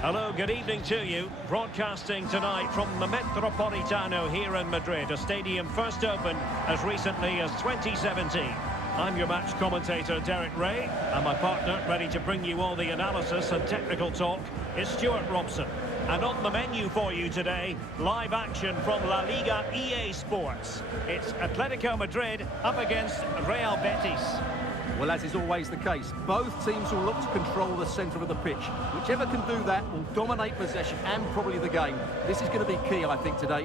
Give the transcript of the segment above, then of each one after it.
Hello, good evening to you. Broadcasting tonight from the Metropolitano here in Madrid, a stadium first opened as recently as 2017. I'm your match commentator, Derek Ray, and my partner, ready to bring you all the analysis and technical talk, is Stuart Robson. And on the menu for you today, live action from La Liga EA Sports. It's Atletico Madrid up against Real Betis. Well, as is always the case, both teams will look to control the centre of the pitch. Whichever can do that will dominate possession and probably the game. This is going to be key, I think, today.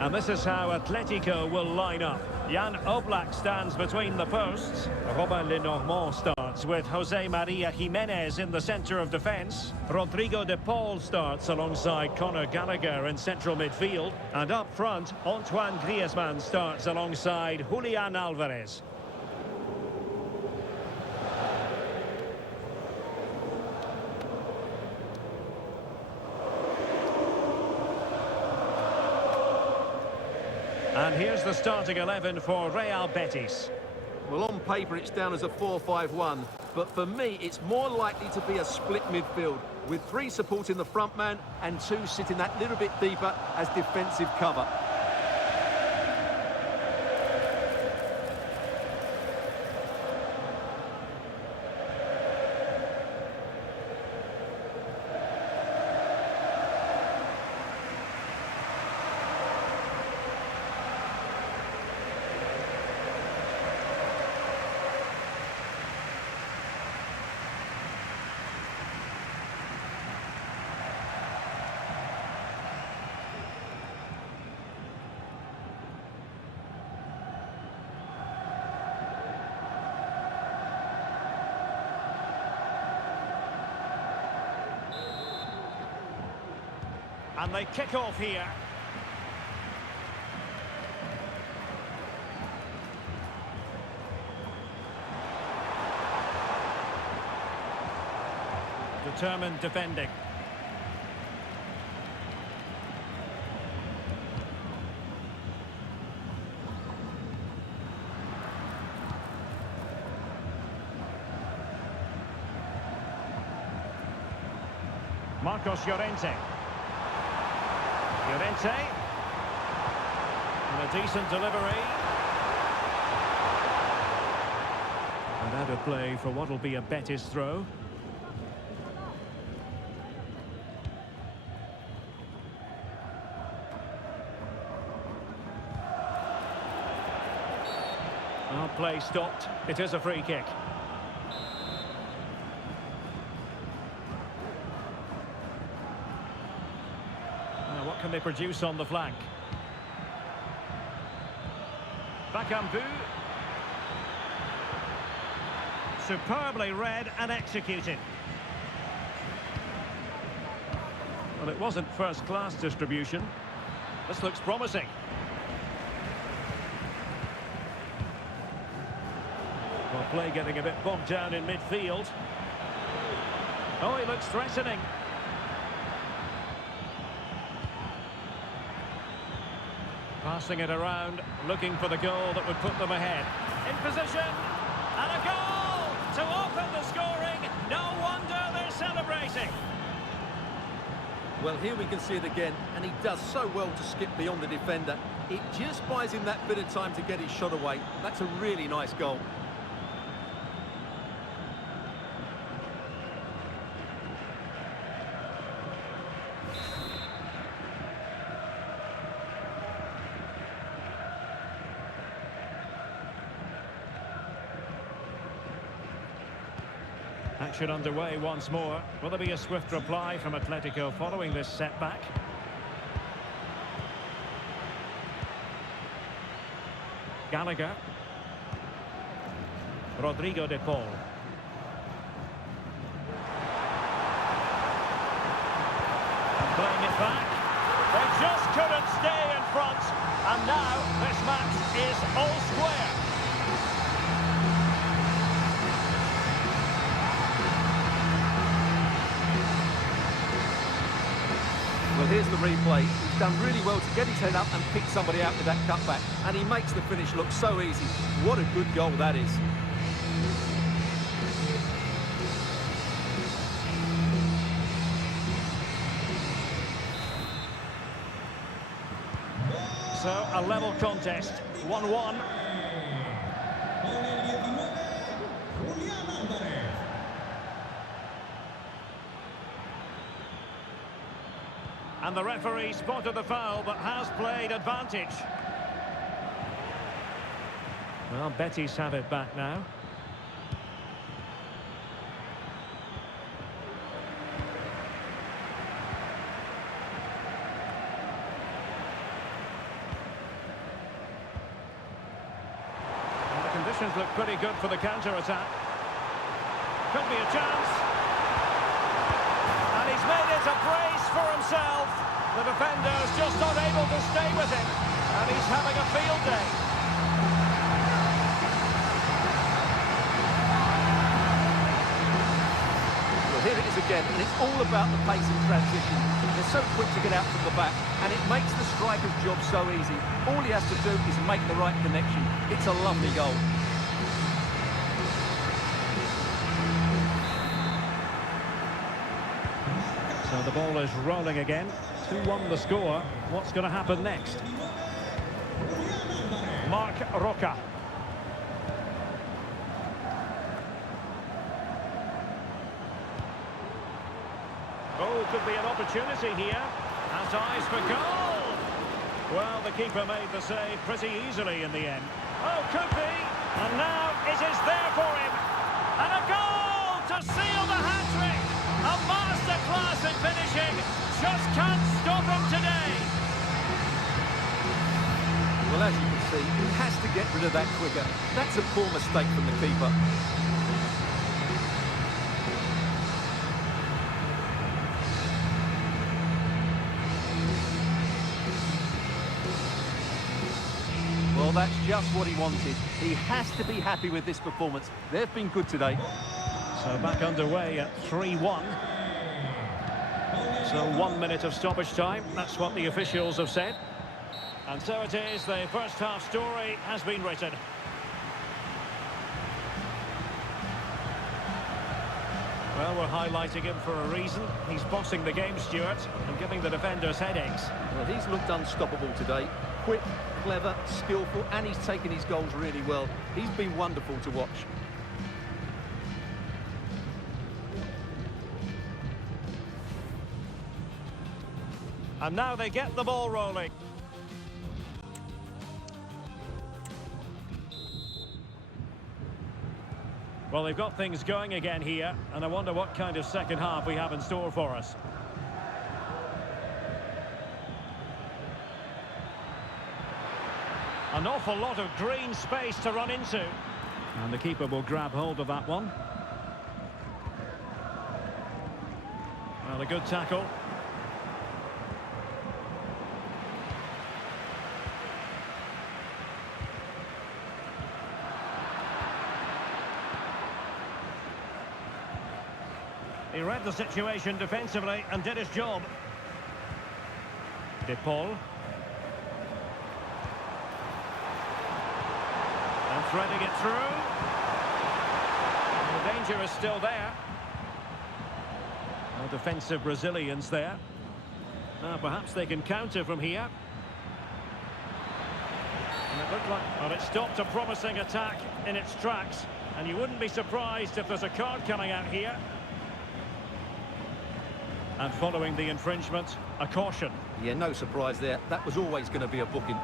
And this is how Atletico will line up. Jan Oblak stands between the posts. Robin Lenormand starts with Jose Maria Jimenez in the centre of defence. Rodrigo de Paul starts alongside Conor Gallagher in central midfield. And up front, Antoine Griezmann starts alongside Julian Alvarez. And here's the starting 11 for Real Betis. Well, on paper, it's down as a 4-5-1. But for me, it's more likely to be a split midfield, with 3 supporting the front man and 2 sitting that little bit deeper as defensive cover. And they kick off here. Determined defending. Marcos Llorente. Llorente, and a decent delivery. And out of play for what will be a Betis throw. Well, play stopped. It is a free kick. What can they produce on the flank? Bakambu. Superbly read and executed. Well, it wasn't first-class distribution. This looks promising. Well, play getting a bit bogged down in midfield. Oh, he looks threatening. Passing it around, looking for the goal that would put them ahead. In position, and a goal to open the scoring. No wonder they're celebrating. Well, here we can see it again, and he does so well to skip beyond the defender. It just buys him that bit of time to get his shot away. That's a really nice goal. Action underway once more. Will there be a swift reply from Atletico following this setback? Gallagher. Rodrigo de Paul. Playing it back. They just couldn't stay in front. And now this match is all square. Well, here's the replay. He's done really well to get his head up and pick somebody out with that cutback. And he makes the finish look so easy. What a good goal that is. So, a level contest, 1-1. And the referee spotted the foul, but has played advantage. Well, Betis have it back now. And the conditions look pretty good for the counter-attack. Could be a chance. And he's made it a brace for himself. The defender's just not able to stay with him. And he's having a field day. Well, here it is again, and it's all about the pace and transition. They're so quick to get out from the back, and it makes the striker's job so easy. All he has to do is make the right connection. It's a lovely goal. So the ball is rolling again. 2-1 the score. What's going to happen next? Marc Roca. Oh, could be an opportunity here. Has eyes for goal. Well, the keeper made the save pretty easily in the end. Oh, could be. And now it is there for him. And a goal to seal the hat-trick. A masterclass in finishing. Just can't stop him today. Well, as you can see, he has to get rid of that quicker. That's a poor mistake from the keeper. Well, that's just what he wanted. He has to be happy with this performance. They've been good today. So back underway at 3-1. So 1 minute of stoppage time. That's what the officials have said. And so it is, the first half story has been written. Well, we're highlighting him for a reason. He's bossing the game, Stuart, and giving the defenders headaches. Well, he's looked unstoppable today. Quick, clever, skillful, and he's taken his goals really well. He's been wonderful to watch. And now they get the ball rolling. Well, they've got things going again here, and I wonder what kind of second half we have in store for us. An awful lot of green space to run into. And the keeper will grab hold of that one. Well, a good tackle. He read the situation defensively and did his job. De Paul. And threading it through. The danger is still there. No defensive Brazilians there. Perhaps they can counter from here. And it looked like... Well, it stopped a promising attack in its tracks. And you wouldn't be surprised if there's a card coming out here. And following the infringement, a caution. Yeah, no surprise there. That was always going to be a booking.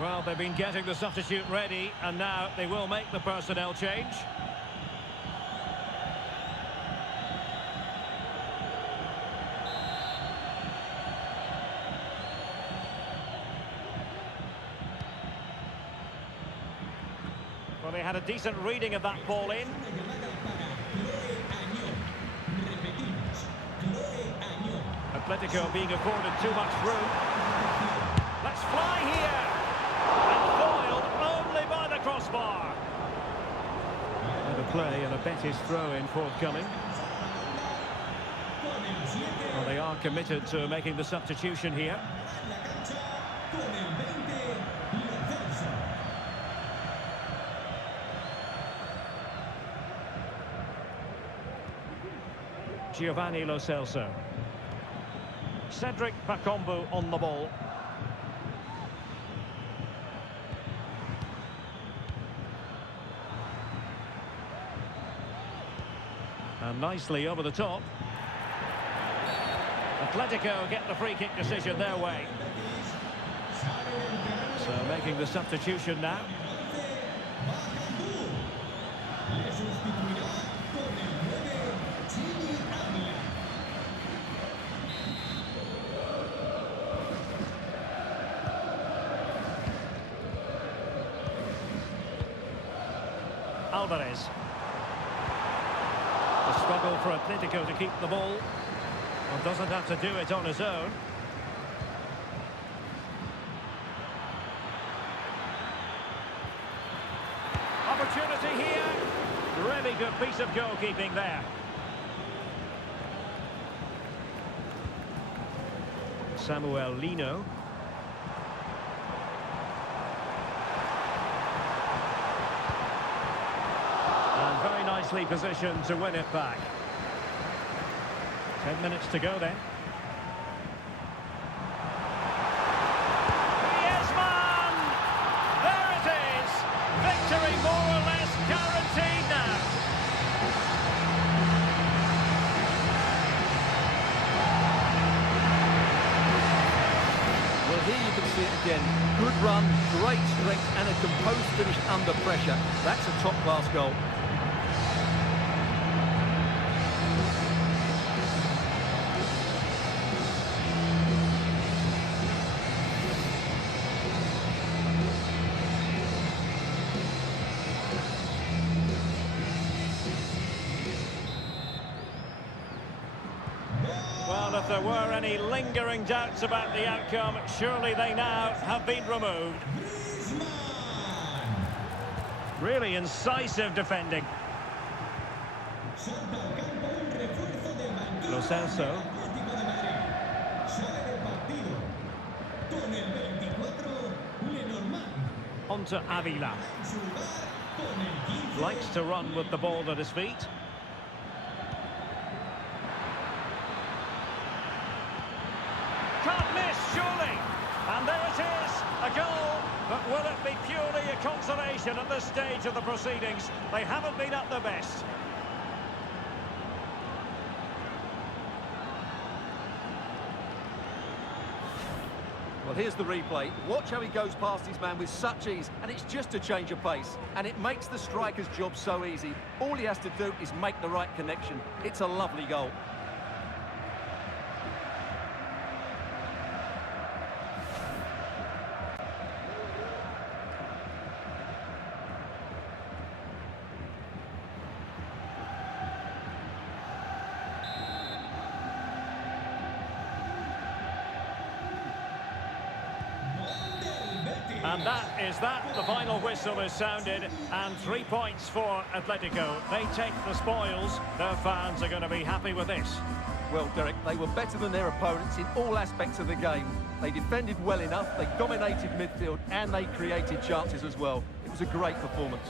Well, they've been getting the substitute ready, and now they will make the personnel change. Well, they had a decent reading of that ball in. Atletico being afforded too much room. Let's fly here! And foiled only by the crossbar. play and a Betis throw-in forthcoming. Well, they are committed to making the substitution here. Giovanni Lo Celso. Cedric Bakambu on the ball. And nicely over the top. Atletico get the free kick decision their way. So making the substitution now. Alvarez. The struggle for Atletico to keep the ball. Well, doesn't have to do it on his own. Opportunity here. Really good piece of goalkeeping there. Samuel Lino. And very nicely positioned to win it back. 10 minutes to go then. Griezmann! There it is! Victory more or less guaranteed now. Well, here you can see it again. Good run, great strength and a composed finish under pressure. That's a top-class goal. Well, if there were any lingering doubts about the outcome, surely they now have been removed. Really incisive defending. Lo Celso. On to Avila. Likes to run with the ball at his feet. Can't miss, surely. And there it is, a goal. But will it be purely a consolation at this stage of the proceedings? They haven't been at their best. Well, here's the replay. Watch how he goes past his man with such ease, and it's just a change of pace. And it makes the striker's job so easy. All he has to do is make the right connection. It's a lovely goal. And that is that. The final whistle is sounded, and 3 points for Atletico. They take the spoils. Their fans are going to be happy with this. Well, Derek, they were better than their opponents in all aspects of the game. They defended well enough, they dominated midfield, and they created chances as well. It was a great performance.